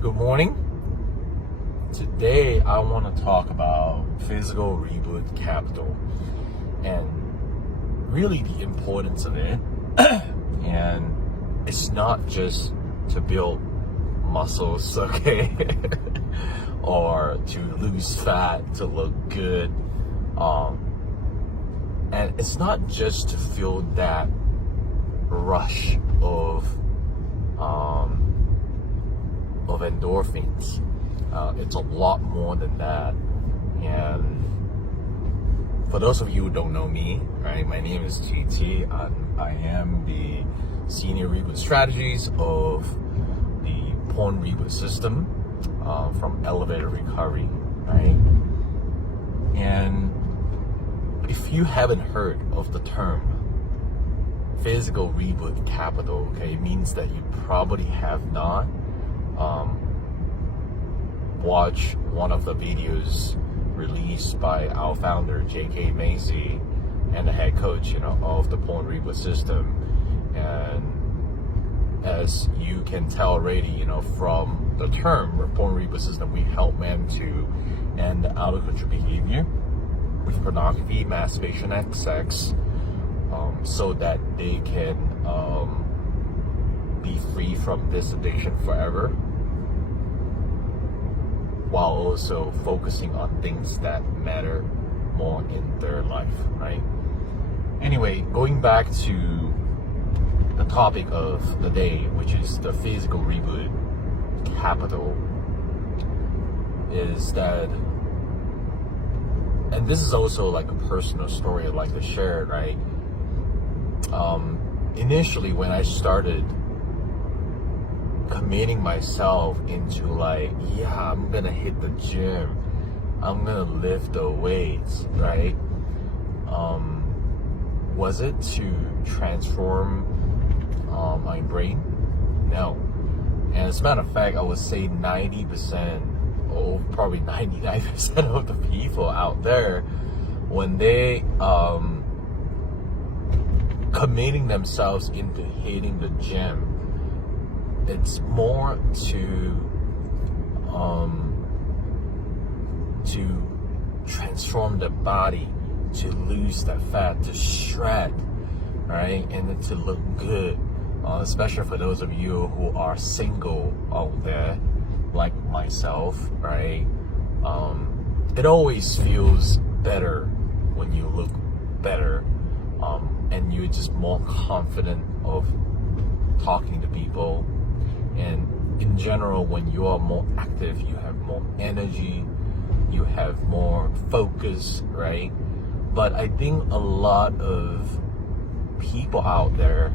Good morning. Today I want to talk about physical reboot capital and really the importance of it. And it's not just to build muscles, okay, or to lose fat to look good. And it's not just to feel that rush of endorphins. It's a lot more than that. And for those of you who don't know me, right, my name is GT. I am the senior reboot strategist of the Porn Reboot system from Elevator Recovery, right? And if you haven't heard of the term physical reboot capital, okay, it means that you probably have not watched one of the videos released by our founder J.K. Macy and the head coach, of the Porn Reboot system. And as you can tell already, from the term Porn Reboot system, we help men to end out of control behavior with pornography, masturbation, and sex, so that they can be free from this addiction forever, while also focusing on things that matter more in their life, right? Anyway, going back to the topic of the day, which is the physical reboot capital, is that, and this is also like a personal story I'd like to share, right? Initially, when I started committing myself into I'm gonna hit the gym, I'm gonna lift the weights, right? Was it to transform my brain? No. And as a matter of fact, I would say 90%, or probably 99% of the people out there, when they committing themselves into hitting the gym, it's more to transform the body, to lose that fat, to shred, right, and then to look good. Especially for those of you who are single out there, like myself, right? It always feels better when you look better, and you're just more confident of talking to people. And in general, when you are more active, you have more energy, you have more focus, right? But I think a lot of people out there,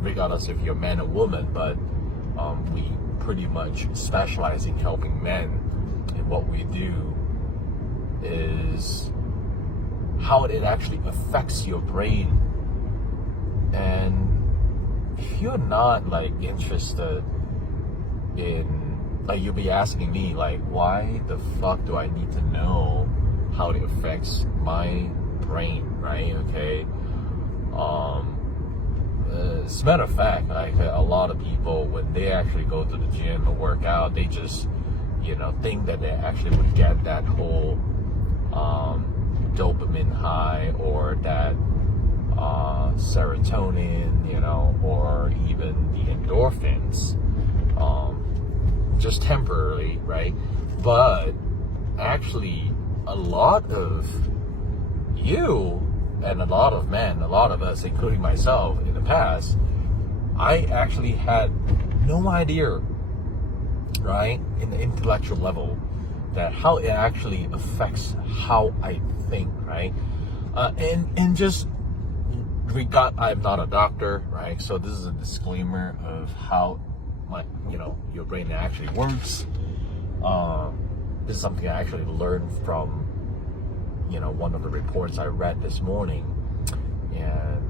regardless if you're a man or woman, but we pretty much specialize in helping men. And what we do is how it actually affects your brain. And if you're not interested in, you'll be asking me why the fuck do I need to know how it affects my brain, right? Okay. As a matter of fact, a lot of people, when they actually go to the gym or work out, they just think that they actually would get that whole dopamine high, or that serotonin, or even the endorphins, just temporarily, right? But actually, a lot of you and a lot of men, a lot of us, including myself in the past, I actually had no idea, right, in the intellectual level, that how it actually affects how I think, right? And just I'm not a doctor, right? So this is a disclaimer of how your brain actually works. This is something I actually learned from one of the reports I read this morning, and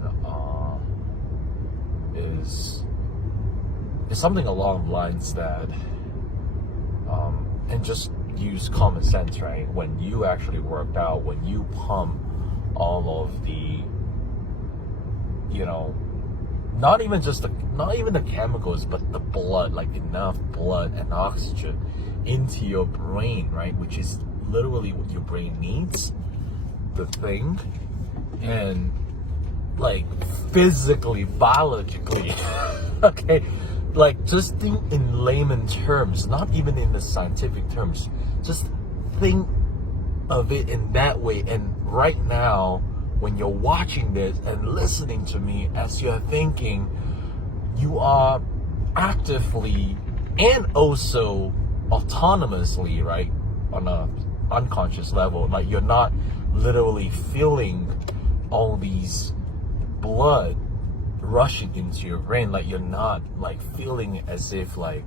is something along the lines that and just use common sense, right? When you actually worked out, when you pump all of the not even the chemicals, but the blood, like enough blood and oxygen into your brain, right? Which is literally what your brain needs to think, and like physically, biologically, okay? Like, just think in layman terms, not even in the scientific terms. Just think of it in that way. And right now, when you're watching this and listening to me as you're thinking, you are actively and also autonomously, right, on a unconscious level, like you're not literally feeling all these blood rushing into your brain, like you're not like feeling as if like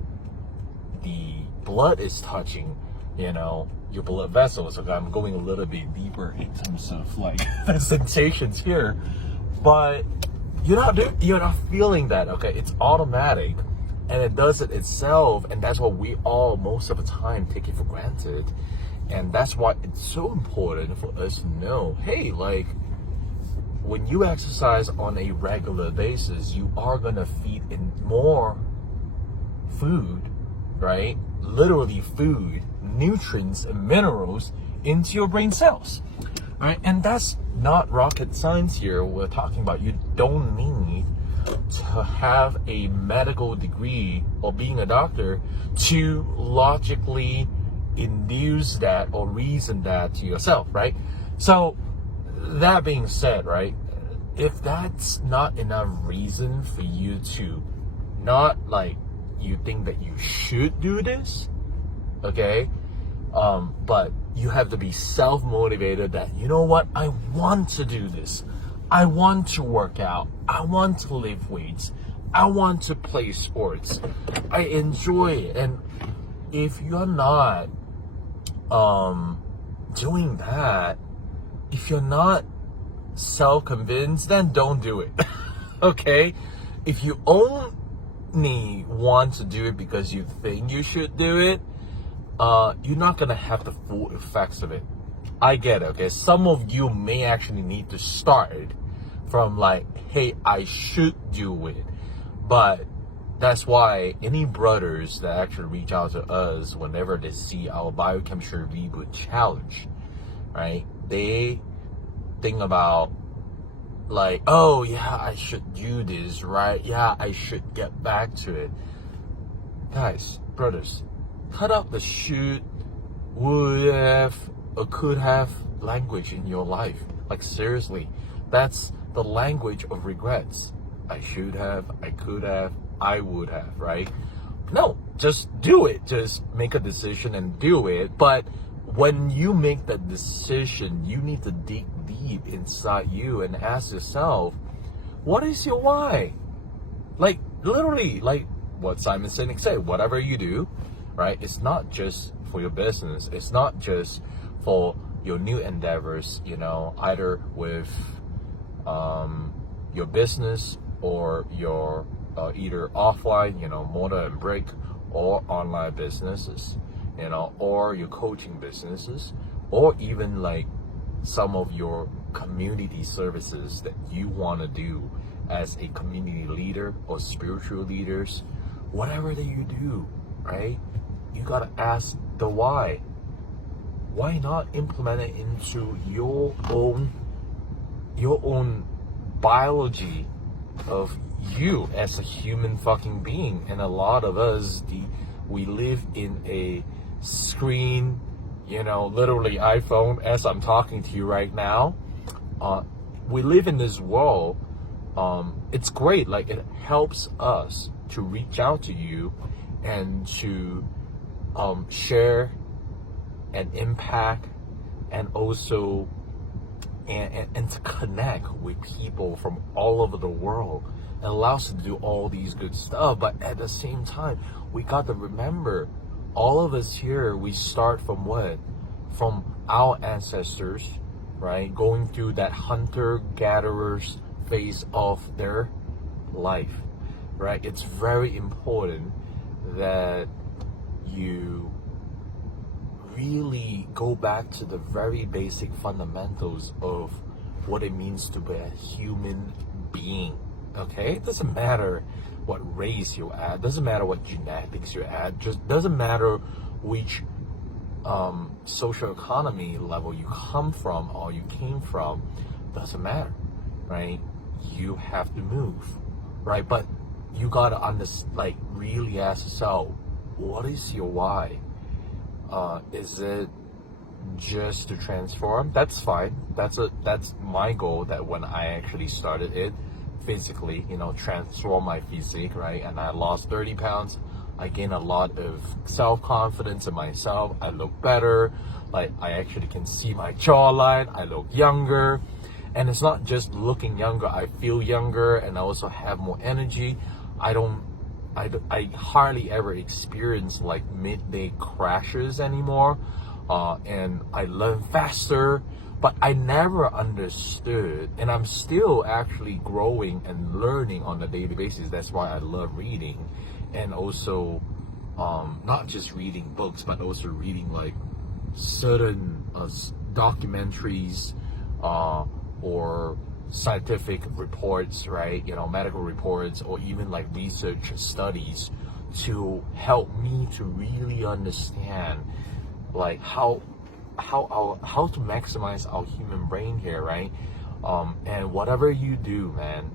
the blood is touching, you know, your blood vessels. Okay, I'm going a little bit deeper in terms of like the sensations here, but you're not feeling that. Okay, it's automatic, and it does it itself, and that's what we all most of the time take it for granted. And that's why it's so important for us to know, hey, like, when you exercise on a regular basis, you are gonna feed in more food, right? Literally food, nutrients and minerals into your brain cells, right? And that's not rocket science here. We're talking about you don't need to have a medical degree or being a doctor to logically induce that or reason that to yourself, right? So that being said, right, if that's not enough reason for you to not like, you think that you should do this, okay, but you have to be self-motivated that, you know what, I want to do this, I want to work out, I want to lift weights, I want to play sports, I enjoy it. And if you're not doing that, if you're not self-convinced, then don't do it. Okay? If you only want to do it because you think you should do it, you're not gonna have the full effects of it. I get it, okay? Some of you may actually need to start from like, hey, I should do it. But that's why any brothers that actually reach out to us whenever they see our biochemistry reboot challenge, right? They think about like, oh yeah, I should do this, right? Yeah, I should get back to it. Guys, brothers, cut out the should, would have, or could have language in your life. Like, seriously, that's the language of regrets. I should have, I could have, I would have, right? No, just do it. Just make a decision and do it. But when you make that decision, you need to dig deep inside you and ask yourself, what is your why? Like, literally, like what Simon Sinek said, whatever you do, right? It's not just for your business. It's not just for your new endeavors, you know, either with your business or your either offline, you know, mortar and brick, or online businesses, you know, or your coaching businesses, or even like some of your community services that you want to do as a community leader or spiritual leaders. Whatever that you do, right? You gotta ask the why. Why not implement it into your own biology of you as a human fucking being? And a lot of us, we live in a screen, you know, literally iPhone, as I'm talking to you right now. We live in this world. It's great. Like, it helps us to reach out to you and to share and impact, and also and to connect with people from all over the world. It allows us to do all these good stuff. But at the same time, we got to remember, all of us here, we start from what? From our ancestors, right? Going through that hunter-gatherers phase of their life, right? It's very important that you really go back to the very basic fundamentals of what it means to be a human being, Okay, it doesn't matter what race you're at, doesn't matter what genetics you're at, just doesn't matter which social economy level you come from or you came from, doesn't matter, right? You have to move, right? But you gotta really ask yourself, what is your why? Is it just to transform? That's fine. That's my goal. That when I actually started it physically, transform my physique, right? And I lost 30 pounds. I gained a lot of self-confidence in myself. I look better. Like, I actually can see my jawline. I look younger. And it's not just looking younger. I feel younger, and I also have more energy. I hardly ever experience like midday crashes anymore. And I learn faster, but I never understood, and I'm still actually growing and learning on a daily basis. That's why I love reading, and also not just reading books, but also reading like certain documentaries or scientific reports, right? Medical reports, or even like research studies to help me to really understand like how to maximize our human brain here, right? And whatever you do, man,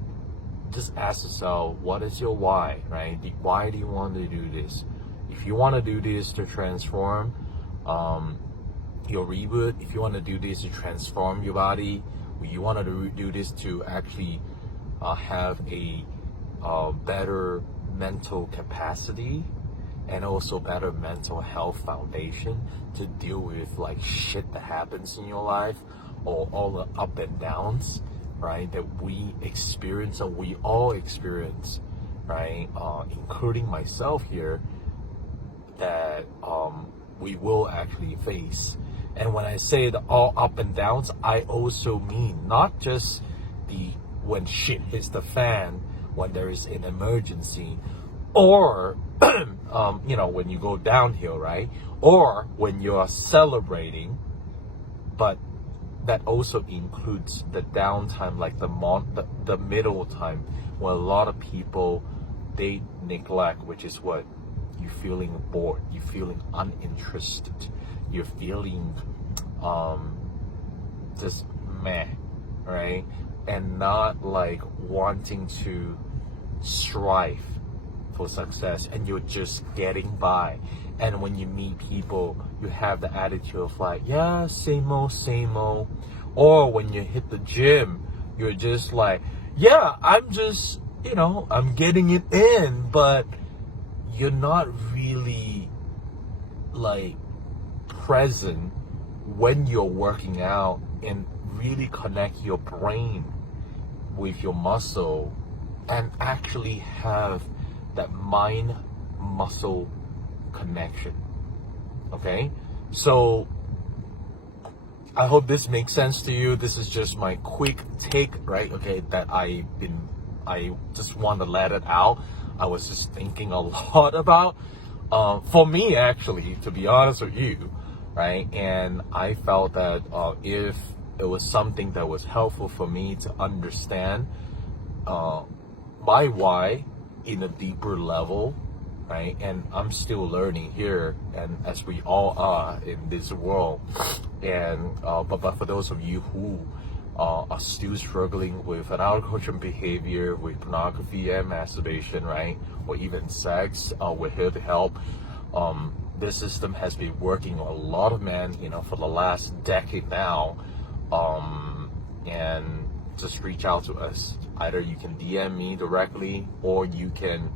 just ask yourself, what is your why, right? Why do you want to do this? If you want to do this to transform your reboot, if you want to do this to transform your body, you want to do this to actually have a better mental capacity, and also better mental health foundation to deal with like shit that happens in your life, or all the up and downs, right, that we experience, and we all experience, right, including myself here, that we will actually face. And when I say the all up and downs, I also mean not just when shit hits the fan, when there is an emergency, or when you go downhill, right? Or when you are celebrating, but that also includes the downtime, like the middle time, where a lot of people, they neglect, which is what you're feeling bored, you're feeling uninterested, you're feeling just meh, right? And not like wanting to strive for success, and you're just getting by. And when you meet people, you have the attitude of like, yeah, same old, same old. Or when you hit the gym, you're just like, yeah, I'm just, I'm getting it in, but you're not really like present when you're working out and really connect your brain with your muscle and actually have that mind muscle connection. Okay, so I hope this makes sense to you. This is just my quick take, right? Okay, that I just want to let it out. I was just thinking a lot about for me, actually, to be honest with you, right? And I felt that if it was something that was helpful for me to understand my why in a deeper level, right? And I'm still learning here, and as we all are in this world. And but for those of you who are still struggling with adult cultural behavior, with pornography and masturbation, right, or even sex, we're here to help. This system has been working on a lot of men, for the last decade now, and just reach out to us. Either you can DM me directly, or you can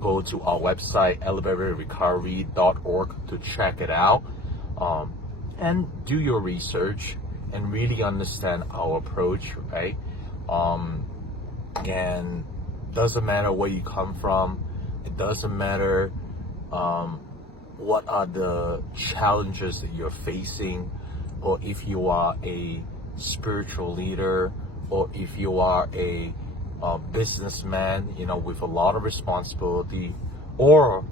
go to our website, elevatorrecovery.org, to check it out, and do your research and really understand our approach, right? And doesn't matter where you come from. It doesn't matter what are the challenges that you're facing, or if you are a spiritual leader, or if you are a businessman, with a lot of responsibility, or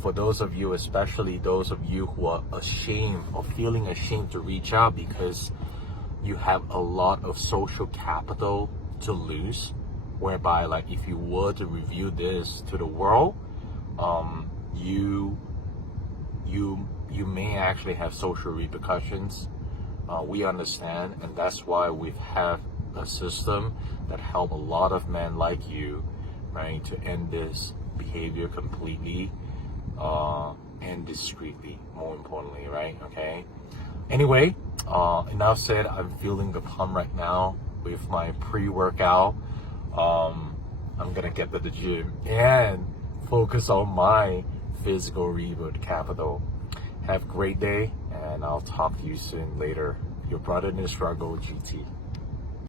for those of you, especially those of you who are ashamed or feeling ashamed to reach out because you have a lot of social capital to lose, whereby like if you were to review this to the world, you may actually have social repercussions. We understand, and that's why we have a system that help a lot of men like you, right, to end this behavior completely and discreetly, more importantly, right? Okay. Anyway, enough said. I'm feeling the pump right now with my pre-workout. I'm gonna get to the gym and focus on my physical reboot capital. Have a great day, and I'll talk to you soon later. Your brother in the struggle, GT.